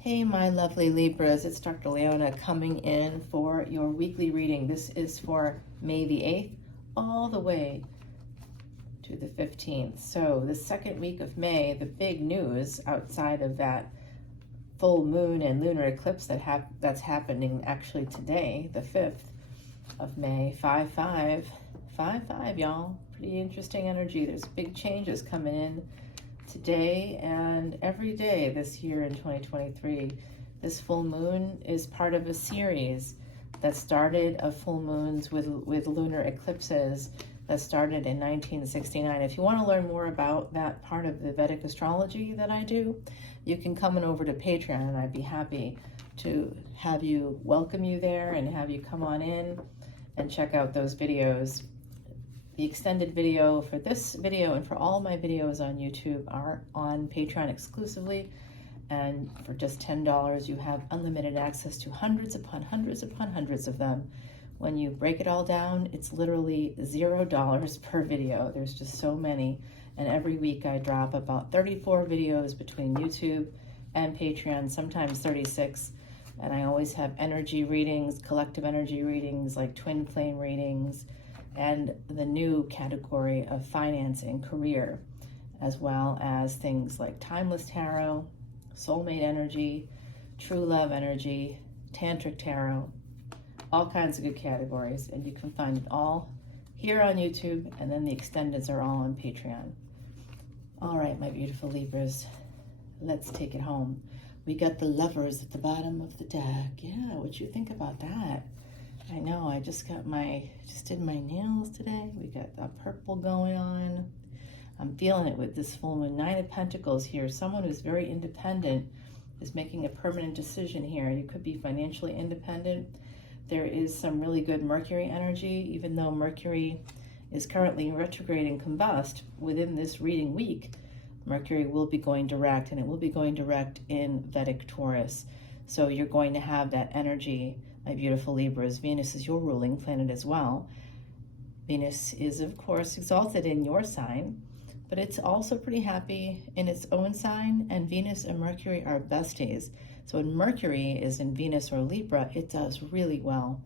Hey, my lovely Libras, it's Dr. Leona coming in for your weekly reading. This is for May the 8th all the way to the 15th. So the second week of May, the big news outside of that full moon and lunar eclipse that's happening actually today, the 5th of May, 5-5, 5-5, y'all. Pretty interesting energy. There's big changes coming in today and every day this year in 2023. This full moon is part of a series that started of full moons with lunar eclipses that started in 1969. If you want to learn more about that part of the Vedic astrology that I do, you can come on over to Patreon, and I'd be happy to have you, welcome you there and have you come on in and check out those videos. The extended video for this video and for all my videos on YouTube are on Patreon exclusively, and for just $10 you have unlimited access to hundreds upon hundreds upon hundreds of them. When you break it all down, it's literally $0 per video. There's just so many, and every week I drop about 34 videos between YouTube and Patreon, sometimes 36, and I always have energy readings, collective energy readings like twin flame readings, and the new category of finance and career, as well as things like timeless tarot, soulmate energy, true love energy, tantric tarot, all kinds of good categories. And you can find it all here on YouTube, and then the extendeds are all on Patreon. All right, my beautiful Libras, let's take it home. We got the Lovers at the bottom of the deck. Yeah, what you think about that? I know, I just did my nails today. We got the purple going on. I'm feeling it with this full moon. 9 of Pentacles here. Someone who's very independent is making a permanent decision here. You could be financially independent. There is some really good Mercury energy, even though Mercury is currently retrograde and combust within this reading week. Mercury will be going direct, and it will be going direct in Vedic Taurus. So you're going to have that energy, my beautiful Libras. Venus is your ruling planet as well. Venus is, of course, exalted in your sign, but it's also pretty happy in its own sign, and Venus and Mercury are besties. So when Mercury is in Venus or Libra, it does really well,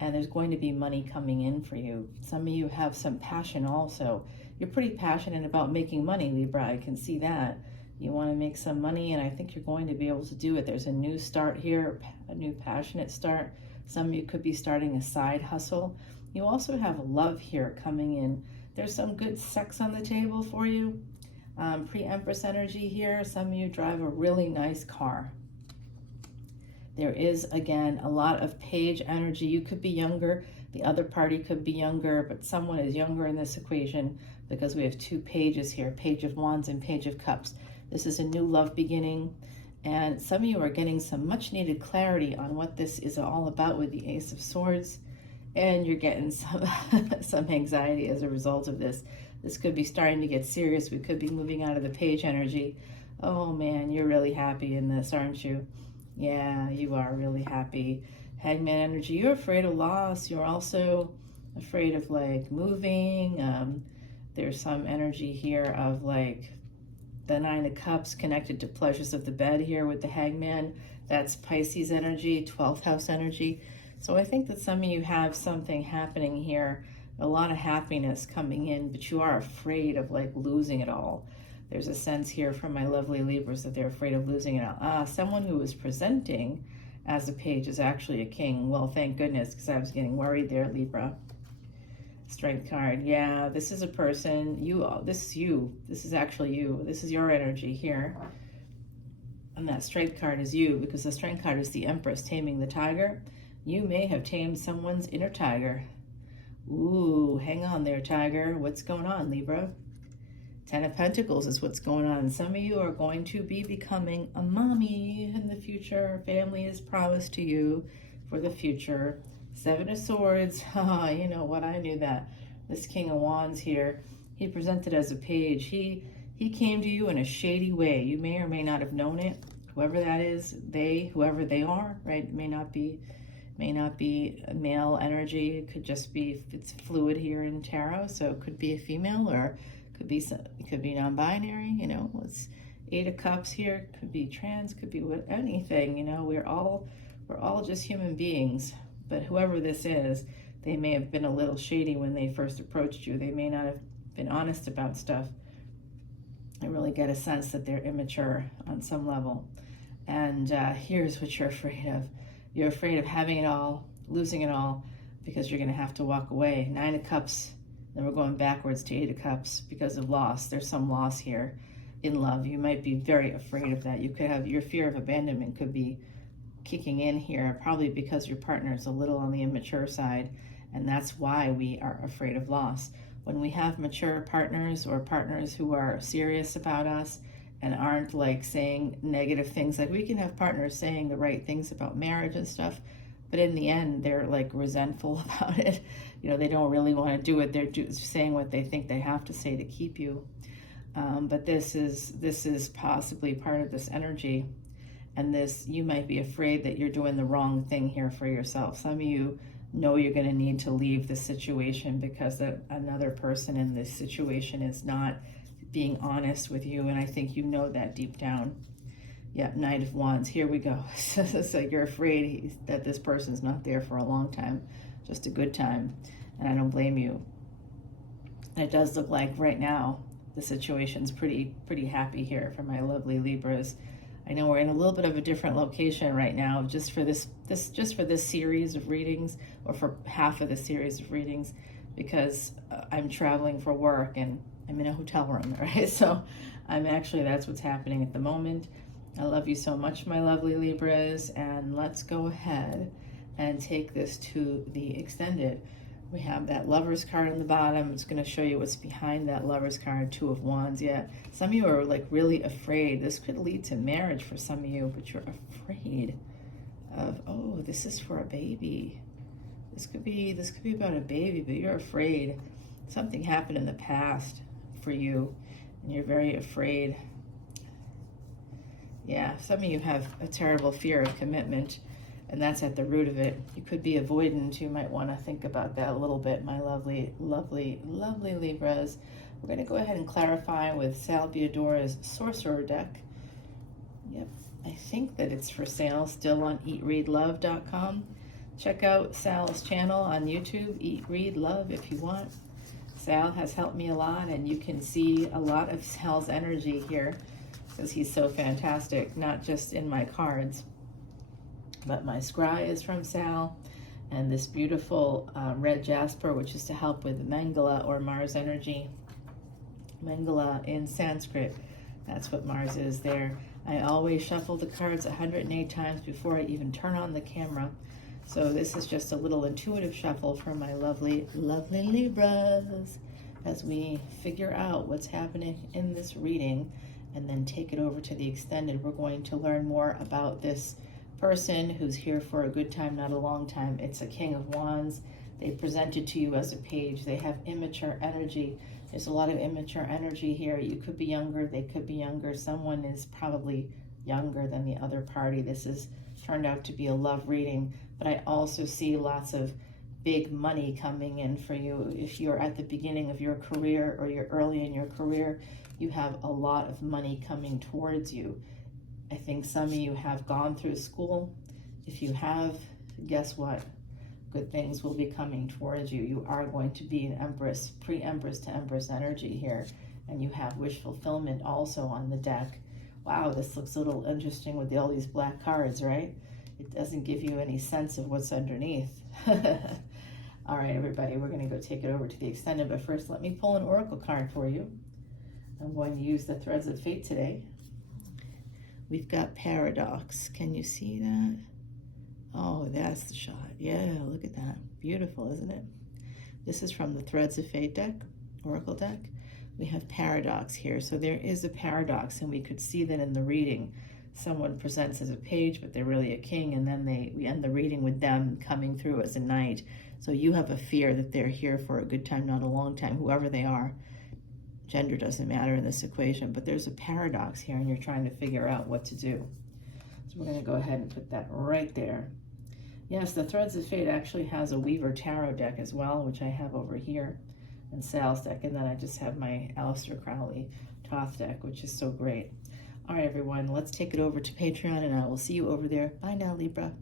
and there's going to be money coming in for you. Some of you have some passion also. You're pretty passionate about making money, Libra. I can see that. You want to make some money, and I think you're going to be able to do it. There's a new start here, a new passionate start. Some of you could be starting a side hustle. You also have love here coming in. There's some good sex on the table for you. Pre-Empress energy here. Some of you drive a really nice car. There is, again, a lot of page energy. You could be younger. The other party could be younger, but someone is younger in this equation because we have 2 pages here, Page of Wands and Page of Cups. This is a new love beginning, and some of you are getting some much needed clarity on what this is all about with the Ace of Swords, and you're getting some anxiety as a result of this. This could be starting to get serious. We could be moving out of the page energy. Oh man, you're really happy in this, aren't you? Yeah, you are really happy. Hangman energy, you're afraid of loss. You're also afraid of like moving. There's some energy here of like the 9 of Cups connected to pleasures of the bed here with the Hangman. That's Pisces energy, 12th house energy. So I think that some of you have something happening here, a lot of happiness coming in, but you are afraid of like losing it all. There's a sense here from my lovely Libras that they're afraid of losing it all. Someone who is presenting as a page is actually a king. Well, thank goodness, because I was getting worried there, Libra. Strength card. Yeah, this is a person. This is you. This is actually you. This is your energy here. And that strength card is you, because the strength card is the Empress taming the tiger. You may have tamed someone's inner tiger. Ooh, hang on there, tiger. What's going on, Libra? 10 of Pentacles is what's going on. Some of you are going to be becoming a mommy in the future. Family is promised to you for the future. 7 of Swords. You know what? I knew that. This King of Wands here, he presented as a page. He came to you in a shady way. You may or may not have known it. Whoever that is, whoever they are, right? It may not be a male energy. It could just be, it's fluid here in tarot, so it could be a female, or it could be non-binary. You know, Eight of Cups here, could be trans, could be what, anything, you know, we're all just human beings. But whoever this is, they may have been a little shady when they first approached you. They may not have been honest about stuff. I really get a sense that they're immature on some level. And here's what you're afraid of. You're afraid of having it all, losing it all, because you're going to have to walk away. Nine of Cups, then we're going backwards to Eight of Cups because of loss. There's some loss here in love. You might be very afraid of that. You could have, your fear of abandonment could be kicking in here, probably because your partner is a little on the immature side, and that's why we are afraid of loss. When we have mature partners or partners who are serious about us and aren't like saying negative things, like we can have partners saying the right things about marriage and stuff, but in the end they're like resentful about it. You know, they don't really want to do it. They're saying what they think they have to say to keep you. But this is possibly part of this energy, and this, you might be afraid that you're doing the wrong thing here for yourself. Some of you know you're going to need to leave the situation because another person in this situation is not being honest with you, and I think you know that deep down. Yep, Knight of Wands, here we go. It's like you're afraid that this person's not there for a long time, just a good time, and I don't blame you. And it does look like right now the situation's pretty happy here for my lovely Libras. I know we're in a little bit of a different location right now, just for this series of readings, or for half of the series of readings, because I'm traveling for work and I'm in a hotel room, right? So that's what's happening at the moment. I love you so much, my lovely Libras, and let's go ahead and take this to the extended. We have that Lover's card on the bottom. It's going to show you what's behind that Lover's card, Two of Wands. Yeah, some of you are like really afraid. This could lead to marriage for some of you, but you're afraid of, oh, this is for a baby. This could be about a baby, but you're afraid. Something happened in the past for you, and you're very afraid. Yeah, some of you have a terrible fear of commitment, and that's at the root of it. You could be avoidant. You might want to think about that a little bit, my lovely, lovely, lovely Libras. We're going to go ahead and clarify with Sal Biodora's Sorcerer deck. Yep, I think that it's for sale still on eatreadlove.com. Check out Sal's channel on YouTube, Eat, Read, Love, if you want. Sal has helped me a lot, and you can see a lot of Sal's energy here because he's so fantastic, not just in my cards, but my scry is from Sal, and this beautiful red jasper, which is to help with Mangala or Mars energy. Mangala in Sanskrit, that's what Mars is there. I always shuffle the cards 108 times before I even turn on the camera. So this is just a little intuitive shuffle for my lovely, lovely Libras as we figure out what's happening in this reading and then take it over to the extended. We're going to learn more about this person who's here for a good time, not a long time. It's a King of Wands. They presented to you as a page. They have immature energy. There's a lot of immature energy here. You could be younger. They could be younger. Someone is probably younger than the other party. This has turned out to be a love reading, but I also see lots of big money coming in for you. If you're at the beginning of your career or you're early in your career, you have a lot of money coming towards you. I think some of you have gone through school. If you have, guess what? Good things will be coming towards you. You are going to be an Empress, pre-Empress to Empress energy here, and you have wish fulfillment also on the deck. Wow, this looks a little interesting with all these black cards, right? It doesn't give you any sense of what's underneath. All right, everybody, we're going to go take it over to the extended, but first let me pull an oracle card for you. I'm going to use the Threads of Fate today. We've got Paradox. Can you see that? Oh, that's the shot. Yeah, look at that. Beautiful, isn't it? This is from the Threads of Fate deck, oracle deck. We have Paradox here. So there is a paradox, and we could see that in the reading. Someone presents as a page, but they're really a king, and then we end the reading with them coming through as a knight. So you have a fear that they're here for a good time, not a long time, whoever they are. Gender doesn't matter in this equation, but there's a paradox here, and you're trying to figure out what to do. So we're going to go ahead and put that right there. Yes, the Threads of Fate actually has a Weaver Tarot deck as well, which I have over here, and Sal's deck, and then I just have my Aleister Crowley Thoth deck, which is so great. All right, everyone, let's take it over to Patreon, and I will see you over there. Bye now, Libra.